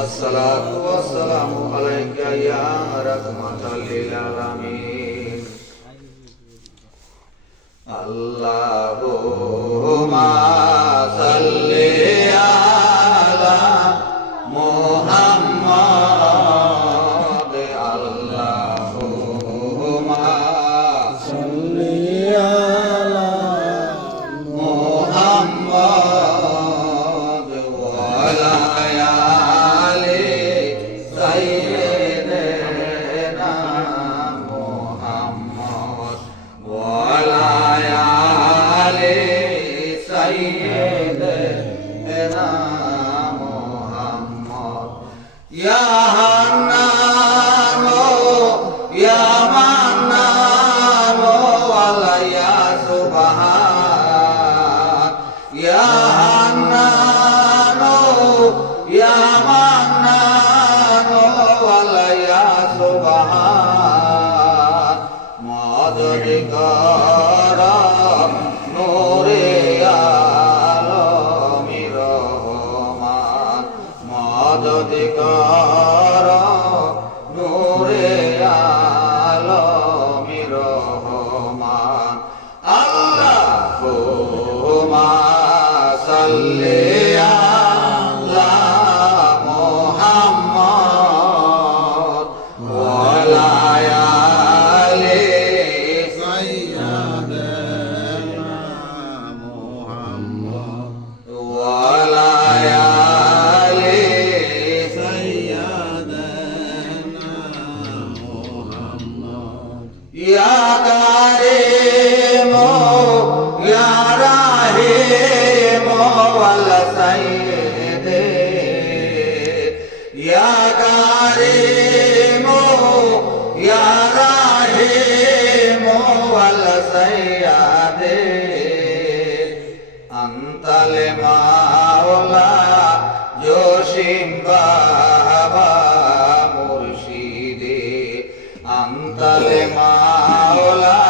আসসালাতু ওয়াসসালামু আলাইকা ইয়া রাহমাতাল লিল আলামিন। আল্লাহুম্মা সাল্লি আলা মুহাম্মাদ। আল্লাহুম্মা সাল্লি আলা মুহাম্মাদ ওয়া আলা আলি সাইয়্যিদিনা মুহাম্মাদ ওয়া আলা আলি সাইয়্যিদিনা মুহাম্মাদ। ইয়া হান্নান ইয়া মান্নান ওয়ালা ইয়া সুবহান। ইয়া হান্নান ইয়া মান্নান ওয়ালা ইয়া সুবহান। মদদ কর নূরে আলমি রহমান। মদদ কর নূরে আলমি রহমান। আল্লাহুম্মা সাল্লি আলা মুহাম্মাদ ওয়া আলা আলি সাইয়্যিদিনা মুহাম্মাদ ওয়া আলা আলি সাইয়্যিদিনা মুহাম্মাদ। ইয়া কারীম ইয়া রাহিম ওয়ালা সাইয়্যিদি। ইয়া কারীম ইয়া রাহিম ওয়ালা সাইয়্যিদি। আনতাল মাওলা জসিম বাবা মুর্শিদে। আনতাল মাওলা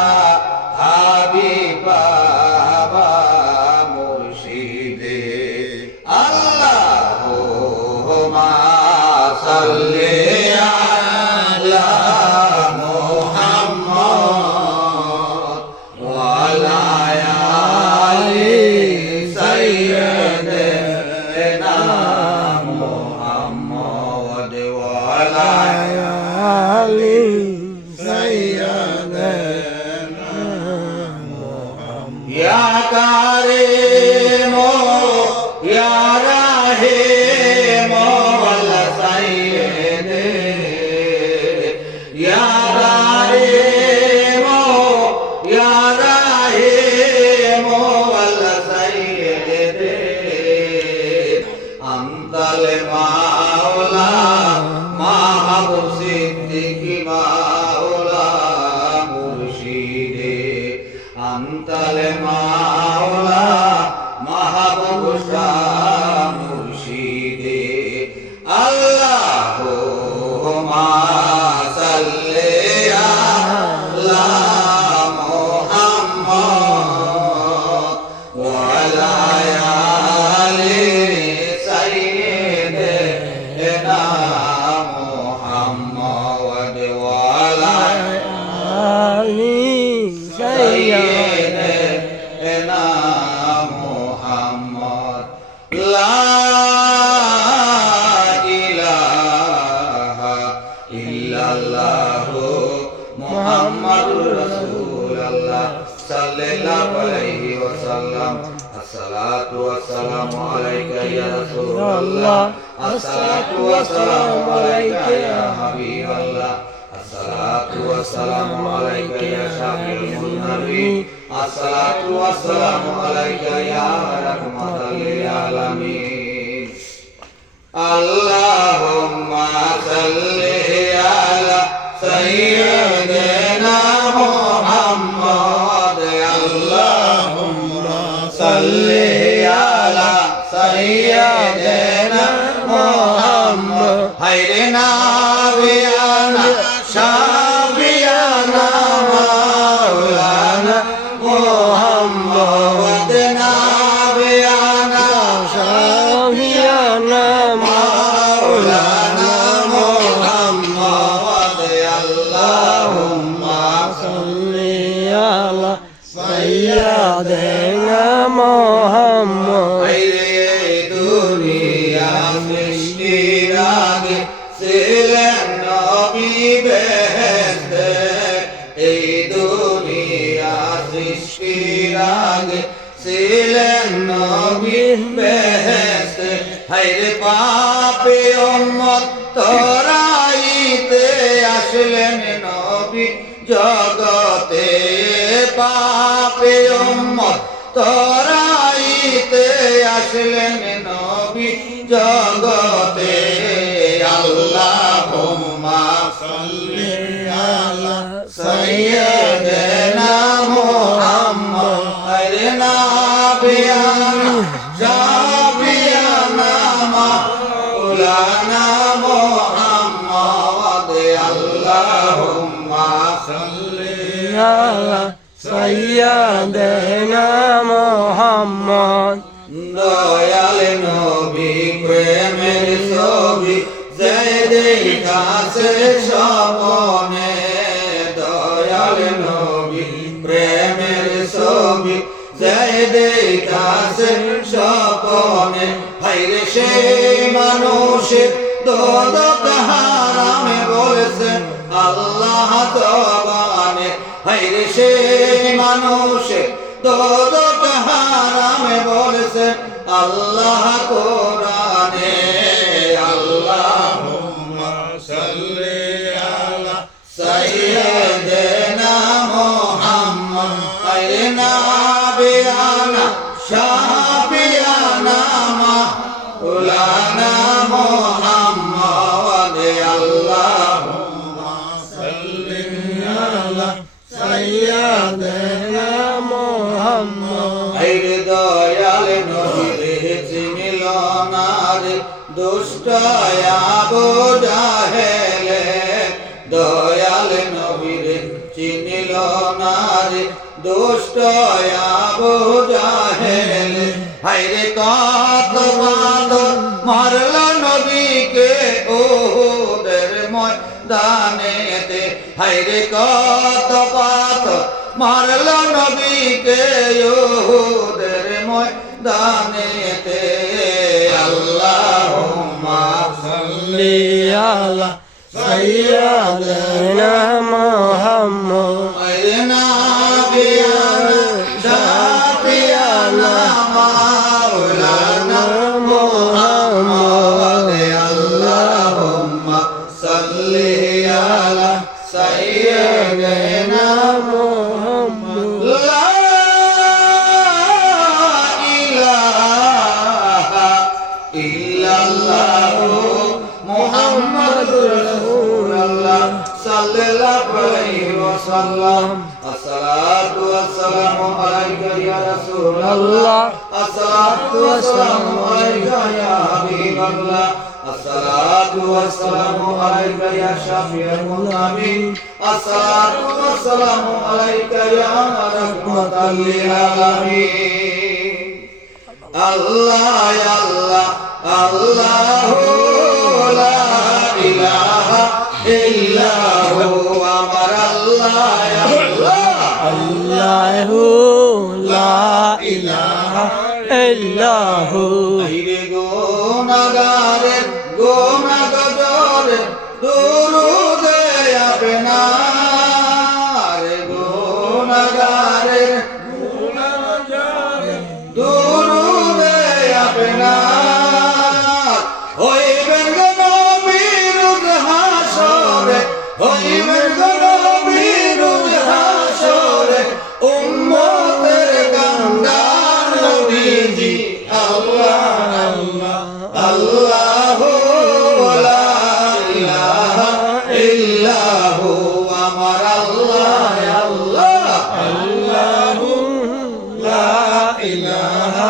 হাবিব বাবা মুর্শিদে। আল্লাহুম্মা সাল্লি আলা মুহাম্মাদ ওয়া আলা আলি সাইয়্যিদিনা মুহাম্মাদ ওয়া আলা আলি সাইয়্যিদিনা মুহাম্মাদ। ইয়া কারীম ইয়া রাহিম ওয়ালা সাইয়্যিদি। ইয়া কারীম ইয়া রাহিম ওয়ালা সাইয়্যিদি। আনতাল মাওলা মাহবুব সিদ্দিকী মাওলা মুর্শিদে। আনতাল মাওলা মাহবুব শাহ মুর্শিদে। আল্লাহুম্মা সাল্লি আলা মুহাম্মাদ ওয়া আলা আলি সাইয়্যিদিনা মুহাম্মাদ ওয়া আলা আলি সাইয়্যিদিনা মুহাম্মাদ। লা ইলাহা ইল্লাল্লাহু মুহাম্মাদুর রাসূলুল্লাহ সাল্লাল্লাহু আলাইহি ওয়াসাল্লাম। আসসালাতু ওয়াসসালামু আলাইকা ইয়া রাসূলুল্লাহ। আসসালাতু ওয়াসসালামু আলাইকা ইয়া হাবিবাল্লাহ। আসসালাতু ওয়াসসালামু আলাইকা ইয়া শাফিউল মুযনিবিন। আসসালাতু ওয়াসসালামু আলাইকা ইয়া রাহমাতাল লিল আলামিন। আল্লাহুম্মা সাল্লি আলা সাইয়্যিদিনা মুহাম্মাদ। আল্লাহুম্মা সাল্লি আলা সাইয়্যিদিনা মুহাম্মাদ। হায়রে নাবিয়ানা শাফিয়ানা মাওলানা মুহাম্মদ। নাবিয়ানা শাফিয়ানা মাওলানা সৃষ্টির আগে ছিলেন নবী বেহেশতে এই দুনিয়া সৃষ্টির আগে ছিলেন নবী বেহেশতে হায়রে পাপে উম্মত তরাইতে আসলেন নবী জগতে পাপে উম্মত তরাইতে আসলেন নবী জগতে আল্লাহুম্মা সাল্লি আলা সাইয়্যিদিনা মুহাম্মদ আরে নাবিয়ানা শাফিয়ানা মাওলানা মুহাম্মদ আল্লাহুম্মা সাল্লি আলা সাইয়্যিদিনা মুহাম্মদ দয়াল নবী প্রেমের ছবি যে দেখাছে স্বপনে দয়াল নবী প্রেমের ছবি যে দেখাছে স্বপনে হায়রে সে মানুষের দোজখ হারাম বলেছেন আল্লাহ জবানে হায়রে সে মানুষের দোজখ হারাম বলেছেন আল্লাহ কোরআনে আল্লাহুম্মা সাল্লি আলা সাইয়্যিদিনা মুহাম্মদ আরে নাবিয়ানা শাফিয়ানা মাওলানা মুহাম্মদ আল্লাহুম্মা সাল্লি আলা সাইয়্যিদিনা মুহাম্মদ আরে দয়াল নবী চিনিল না রে দুষ্ট আবু জাহেলে দয়াল নবী চিনিল না রে দুষ্ট আবু জাহেলে হায়রে কত বাঁদর মারল নবীকে ওদের ময়দানেতে হায়রে কত পাথর মারল নবীকে ওদের ময়দানেতে আল্লাহুম্মা সাল্লি আলা সাইয়্যিদিনা মুহাম্মদ আরে নাবিয়ানা শাফিয়ানা মাওলানা মুহাম্মদ আল্লাহুম্মা সাল্লি আলা সাইয়্যিদিনা মুহাম্মদ লা ইলাহা ইল্লাল্লাহু মুহাম্মাদুর রাসূলুল্লাহ সাল্লাল্লাহু আলাইহি ওয়াসাল্লাম আসসালাতু ওয়াসসালামু আলাইকা ইয়া রাসূলুল্লাহ আসসালাতু ওয়াসসালামু আলাইকা ইয়া হাবিবাল্লাহ আসসালাতু ওয়াসসালামু আলাইকা ইয়া শাফিউল মুনাবিন আসসালাতু ওয়াসসালামু আলাইকা ইয়া রাহমাতাল লিল আলামিন আল্লাহ আল্লাহ আল্লাহু লা ইলাহা ইল্লাহু আমার আল্লাহ আল্লাহ আল্লাহু লা ইলাহা ইল্লাহু আইরে গুনাহগারে গুনাহগারে দুরুদে আপনা রে গুনাহগারে গুনাহগারে দুরুদে আপনা হইবেন নবীর হাসরে হইবেন নবীর হাসরে উম্মতের কান্দার নবীজি আল্লাহ আল্লাহ আল্লাহু লা ইলাহা ইল্লাহু আমার আল্লাহ আল্লাহ আল্লাহু লা ইলাহা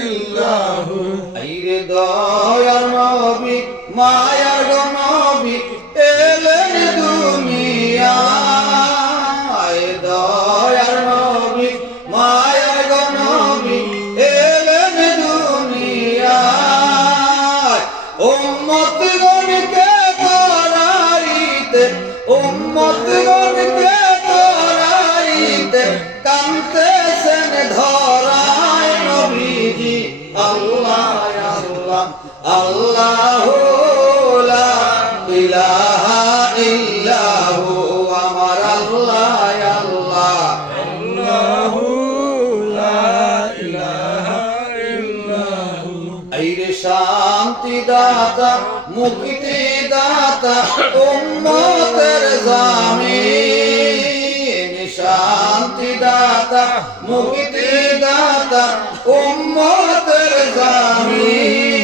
ইল্লাহু আইরে দয়ার নবী মায়ার নবী এলেন দুনিয়ায় দয়ার নবী মায়ার নবী এলেন দুনিয়ায় উম্মতগণকে তরাইতে উম্মতগণকে তরাইতে কাঁদতেছেন ধরায় নবীজি আল্লাহ আল্লাহ আল্লাহু দাতা মুক্তি দাতা উম্মতের জামিন শান্তি দাতা মুক্তি দাতা উম্মতের জামিন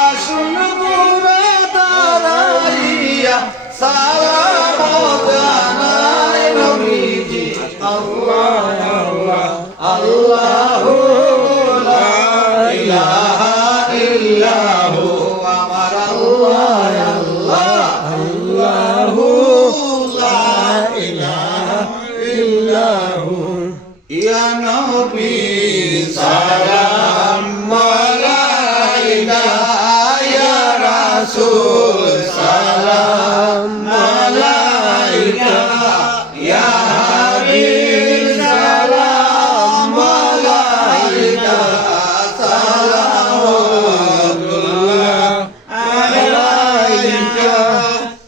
আসুন গুরা দাঁড়াইয়া সালাম জানাই নবীজি আল্লাহ আল্লাহ লা ইলাহা ইল্লাহু আমার আল্লাহ আল্লাহ আল্লাহু লা ইলাহা ইল্লাহু ইয়া নবী সালাম আলাইকা ইয়া রাসূল সালাম আলাইকা ইয়া হাবিব সালাম আলাইকা সালাওয়াতুল্লাহ আলাইকা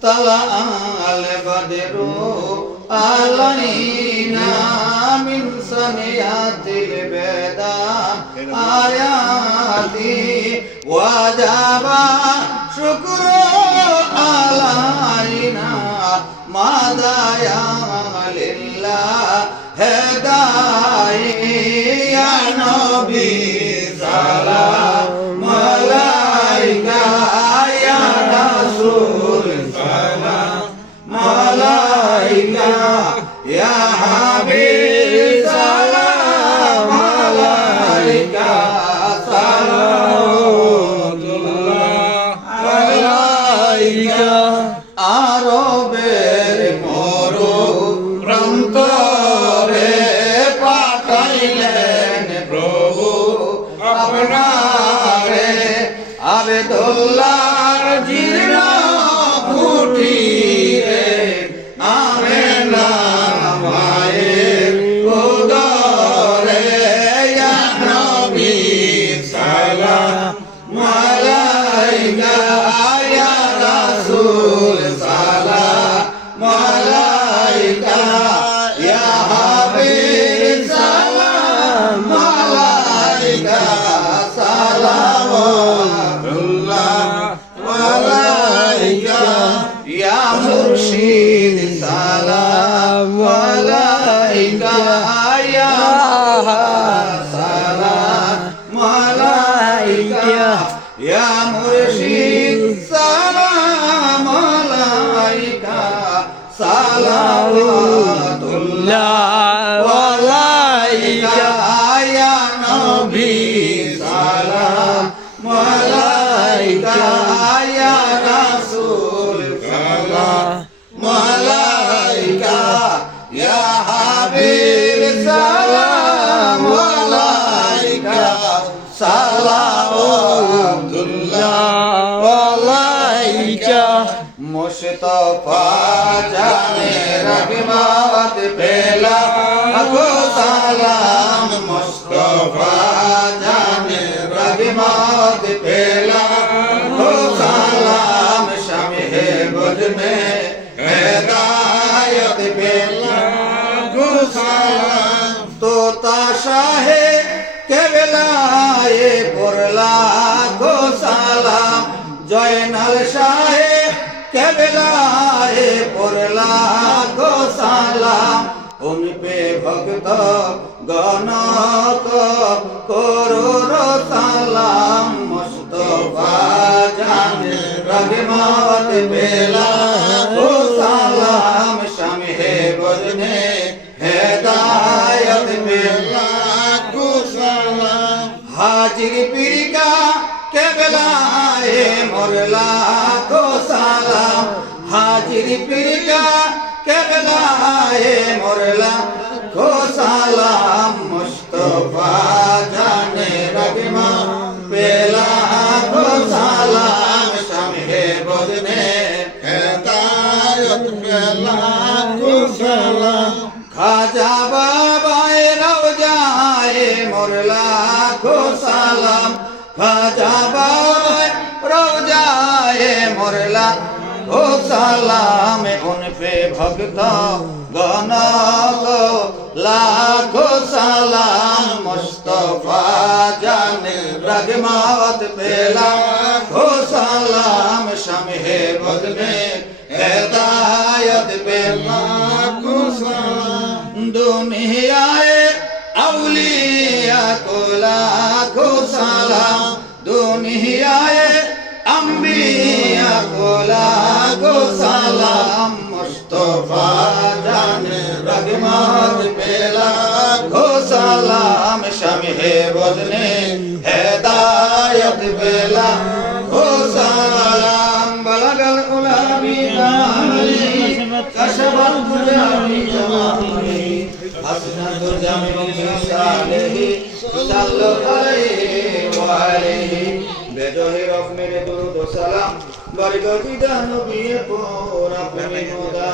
তালা আল বদরু আলাইনা মিন সানিয়াতিল বেদা আয়াতি ওয়াজাবা শুকরু আলাইনা মাদায়া লিল্লাহ হেদায়া নবী সালাম আলাইকা ইয়া রাসূল সালাম আলাইকা ইয়া হাবিব সালাম আলাইকা সালাওয়াতুল্লাহ আলাইকা আরবের মরু প্রান্তরে পাঠাইলেন প্রভু আপনারে আবেদুল্লাহর জীর্ণ কুটিরে আমেনা মায়ের উদরে ইয়া নবী সালাম আলাইকা ইয়া রাসূল সালাম আলাইকা ইয়া হাবিব সালাম আলাইকা সালাওয়াতুল্লাহ আলাইকা ইয়া মুর্শিদ সালাম আলাইকা ইয়া সালাম আলাইকা ইয়া মুর্শিদ সালাম আলাইকা সালাওয়াতুল্লাহ আলাইকা ইয়া নবী সালাম আলাইকা ইয়া রাসূল সালাম আলাইকা ইয়া হাবিব সালাম আলাইকা সালাওয়াতুল্লাহ আলাইকা মুস্তাফা জানে রহমত পেলা আকো সালাম মুস্তাফা জানে রহমত পেলা ও সালাম শামে বুঝ মে হেদায়ত পেলা গো সালাম তোতা শাহে কেবলায়ে পড়লা গো সালাম জয়নাল শাহে কেবলায়ে পড়লা গো সালাম उन पे भक्त गणक करोड़ सलाम मुस्तफा जाने रहमत बेला ओ सलाम शम्हे बजने हेदायत बेला को सलाम हाजिर पीर का केबलाए मोरला को सलाम हाजिर पीर का केबलाए मोरला को सलाम मुस्तफा जाने रगमा पेला को सलाम शम्हे बजने हेदायत पेला को सलाम खाजा बाबाए रौजाए मोरला को सलाम खाजा बाबाए रौजाए मोरला ओ सलाम उन पे भक्त गणक लाखो सलाम मुस्तफा जाने रगमत पेला ओ शम्हे बदने हिदायत पे लाखों सलाम दुनियाए औलिया को लाखों सलाम दुनियाए अंबिया को लाखों सलाम मुस्तफा जाने रहमत पे लाखों सलाम शम्हे बदने हिदायत पे लाखों सलाम बलगल उलामी कशबत दुजामी जमाली हसनत जमी सालेही सल्लु अलैहि व आलिहि बेजोहि रफ मेरे दुरूद व सलाम बरगदिदा नबी पर अपने खुदा